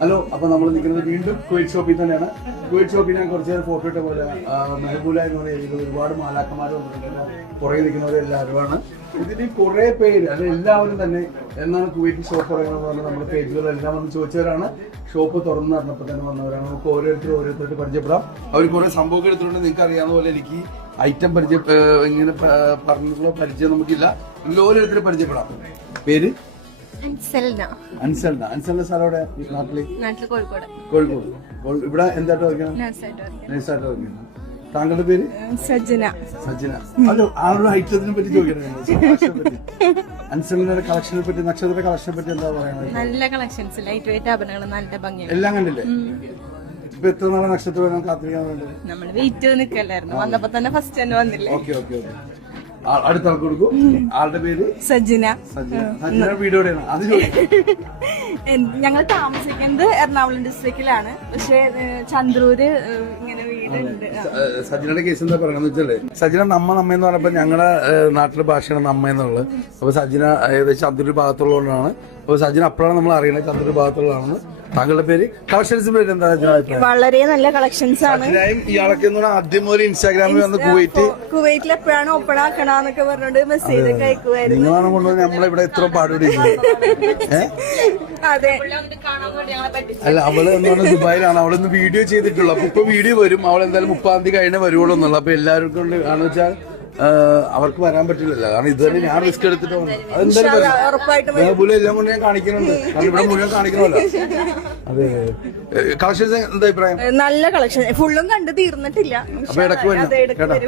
Hello, അപ്പൊ നമ്മൾ നിൽക്കുന്നത് വീണ്ടും കുവൈറ്റ് ഷോപ്പിൽ തന്നെയാണ്. കുവൈറ്റ് ഷോപ്പിൽ ഞാൻ കുറച്ച് നേരം ഫോട്ടോ ഇട്ട പോലെ മെഹബൂല എന്ന് പറയുന്നത് ഒരുപാട് മാലാക്കന്മാർ വന്നിട്ടുണ്ട്. പുറകെ നിൽക്കുന്നവരെല്ലാവരുമാണ്. ഇതിന് കുറെ പേര് അത് എല്ലാവരും തന്നെ എന്നാണ് കുവൈറ്റ് ഷോപ്പ് പറയുന്നത് പറഞ്ഞാൽ നമ്മുടെ പേജുകളെല്ലാം വന്ന് ചോദിച്ചവരാണ്. ഷോപ്പ് തുറന്ന് നടന്നപ്പോൾ തന്നെ വന്നവരാണ്. നമുക്ക് ഓരോരുത്തരായിട്ട് പരിചയപ്പെടാം. അവർ കുറെ സംഭവം എടുത്തിട്ടുണ്ട്. നിങ്ങൾക്ക് അറിയാവുന്ന പോലെ എനിക്ക് ഐറ്റം ഇങ്ങനെ പറഞ്ഞിട്ടുള്ള പരിചയം നമുക്കില്ല. ഓരോരുത്തരും പരിചയപ്പെടാം. പേര് അൻസലിന സാറവിടെ നാട്ടില് കോഴിക്കോട്. ഇവിടെ എന്തായിട്ട് വയ്ക്കണം? നഴ്സായിട്ട് വയ്ക്കണം. താങ്കളുടെ പേര്? സജ്ജന. ഹലോ, ആളുടെ ഐറ്റത്തിനെ പറ്റി ചോദിക്കണം. അൻസലിന്റെ കളക്ഷനെ പറ്റി, നക്ഷത്ര കളക്ഷനെ പറ്റി എന്താ പറയുന്നത്? നല്ല കളക്ഷൻസ്, ലൈറ്റ് വെയിറ്റ് ആഭരണങ്ങൾ, നല്ല ഭംഗിയാണ്. എല്ലാം കണ്ടില്ലേ? ഇപ്പൊ എത്ര നാളെ നക്ഷത്രം കാത്തിരിക്കാൻ വേണ്ടി നമ്മള് വെയിറ്റ് നിൽക്കല്ലായിരുന്നു. വന്നപ്പോ തന്നെ ഫസ്റ്റ് തന്നെ വന്നില്ലേ? ഓക്കെ. അടുത്ത ആൾക്ക് കൊടുക്കും. ആളുടെ പേര് സജ്ജന. വീഡിയോടെയാണ് അത് ഞങ്ങൾ താമസിക്കുന്നത് എറണാകുളം ഡിസ്ട്രിക്റ്റിലാണ്. പക്ഷെ ചന്ദ്രൂര് ഇങ്ങനെ വീടുണ്ട്. സജിനയുടെ കേസ് എന്താ പറയുന്നത് വെച്ചാല്, സജിന നമ്മ എന്ന് പറഞ്ഞപ്പോ ഞങ്ങളുടെ നാട്ടിലെ ഭാഷയാണ് നമ്മ എന്നുള്ളത്. അപ്പൊ സജിന ഏകദേശം ചന്ദ്രൂർ ഭാഗത്തുള്ളതുകൊണ്ടാണ്. അപ്പൊ സജിന അപ്പോഴാണ് നമ്മൾ അറിയണത് ചന്ദ്രൂർ ഭാഗത്തുള്ളതാണെന്ന്. താങ്കളുടെ പേര്? കളക്ഷൻസിനെ പറ്റി എന്താ? വളരെ നല്ല കളക്ഷൻസ് ആണ്. ഇയാളൊക്കെ ആദ്യം ഒരു ഇൻസ്റ്റാഗ്രാമിൽ വന്ന് കുവൈറ്റിൽ എപ്പോഴാണ് ഓപ്പൺ ആക്കണമെന്നൊക്കെ പറഞ്ഞോണ്ട് മെസ്സേജ് ഒക്കെ അയക്കുമായിരുന്നു. നിങ്ങളാണ് കൊണ്ടുവന്ന് നമ്മളിവിടെ ഇത്ര പാടുപെടി. അതെ, അല്ല, അവള് എന്താണ് ദുബായിലാണ്. അവളൊന്ന് വീഡിയോ ചെയ്തിട്ടുള്ളൂ. അപ്പൊ ഇപ്പൊ വീഡിയോ വരും. അവൾ എന്തായാലും 30-ാം തീയതി കഴിഞ്ഞേ വരുവുള്ളൂ എന്നുള്ള. അപ്പൊ എല്ലാവർക്കും കൊണ്ട് ആണെന്ന് വെച്ചാൽ അവർക്ക് വരാൻ പറ്റില്ലല്ലോ. കാരണം ഇത് തന്നെ ഞാൻ റിസ്ക് എടുത്തിട്ട് അതെന്തായാലും പോലെ എല്ലാം കൊണ്ട് ഞാൻ കാണിക്കുന്നുണ്ട്. കാരണം ഇവിടെ മുഴുവൻ കാണിക്കണമല്ലോ. അതെ, കളക്ഷൻസ് എന്താ അഭിപ്രായം? നല്ല കളക്ഷൻ, ഫുള്ളും കണ്ട് തീർന്നിട്ടില്ല. അപ്പൊ ഇടക്ക് വരണം കേട്ടാ.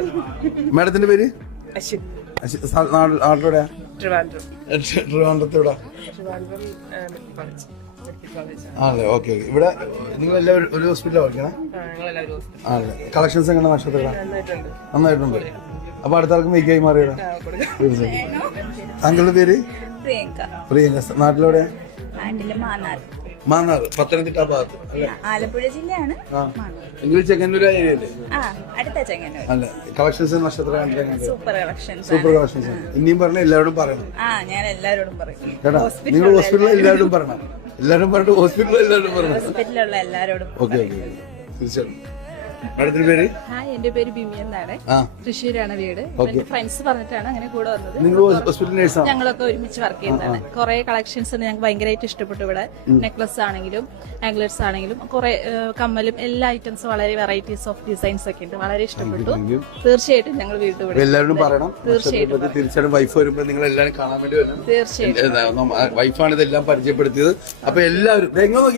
മാഡത്തിന്റെ പേര്? നാട്ടിലൂടെ? ട്രിവാൻഡ്രത്ത്. ഇവിടെ ആണല്ലേ? ഓക്കെ. ഇവിടെ നിങ്ങൾ എല്ലാവരും ഒരു ഹോസ്പിറ്റലിൽ വർക്കണം ആണല്ലേ? കളക്ഷൻസ് എങ്ങനെ? നക്ഷത്രം നന്നായിട്ടുണ്ട്. അപ്പൊ അടുത്ത ആൾക്ക് മേക്കായി മാറിയതാ. താങ്കളുടെ പേര്? പ്രിയങ്ക. നാട്ടിലെവിടെ? മാന്നാർ, പത്തനംതിട്ട ഭാഗത്ത് അല്ലേ? ആലപ്പുഴ ജില്ലയാണ്. എങ്കിലും ചെങ്ങന്നൂർ ഏരിയല്ലേ? അല്ല, കളക്ഷൻസ് നക്ഷത്രം സൂപ്പർ കളക്ഷൻസ്. ഇനിയും പറഞ്ഞ എല്ലാവരോടും പറയണം ഞാൻ എല്ലാവരോടും പറയും കേട്ടാ. നിങ്ങൾ ഹോസ്പിറ്റലിൽ എല്ലാവരോടും പറയണം. എല്ലാവരും പറഞ്ഞിട്ട് ഹോസ്പിറ്റലിൽ എല്ലാവരും പറയണം. ഹോസ്പിറ്റലിലുള്ള എല്ലാവരോടും. ഓക്കെ. തീർച്ചയായിട്ടും. അടുത്ത പേര്? എന്റെ പേര് ബിമി എന്നാണ്. തൃശ്ശൂരാണ് വീട്. ഫ്രണ്ട്സ് പറഞ്ഞിട്ടാണ് അങ്ങനെ കൂടെ വന്നത്. നിങ്ങൾ ഹോസ്പിറ്റൽ നേഴ്സാണ്? ഞങ്ങളൊക്കെ ഒരുമിച്ച് വർക്ക് ചെയ്യുന്നതാണ്. കുറെ കളക്ഷൻസ് ഞങ്ങൾക്ക് ഭയങ്കരമായിട്ട് ഇഷ്ടപ്പെട്ടു. ഇവിടെ നെക്ലസ് ആണെങ്കിലും ആംഗ്ലേഴ്സ് ആണെങ്കിലും കുറെ കമ്മലും എല്ലാ ഐറ്റംസും വളരെ വെറൈറ്റീസ് ഓഫ് ഡിസൈൻസ് ഒക്കെ ഉണ്ട്. വളരെ ഇഷ്ടപ്പെട്ടു. തീർച്ചയായിട്ടും ഞങ്ങൾ വീട്ടിൽ എല്ലാവരും പറയണം. തീർച്ചയായിട്ടും വൈഫ് വരുമ്പോൾ നിങ്ങൾ എല്ലാവരും കാണാൻ വേണ്ടി വരണം. തീർച്ചയായിട്ടും വൈഫാണ് ഇതെല്ലാം പരിചയപ്പെടുത്തിയത്. അപ്പൊ എല്ലാവരും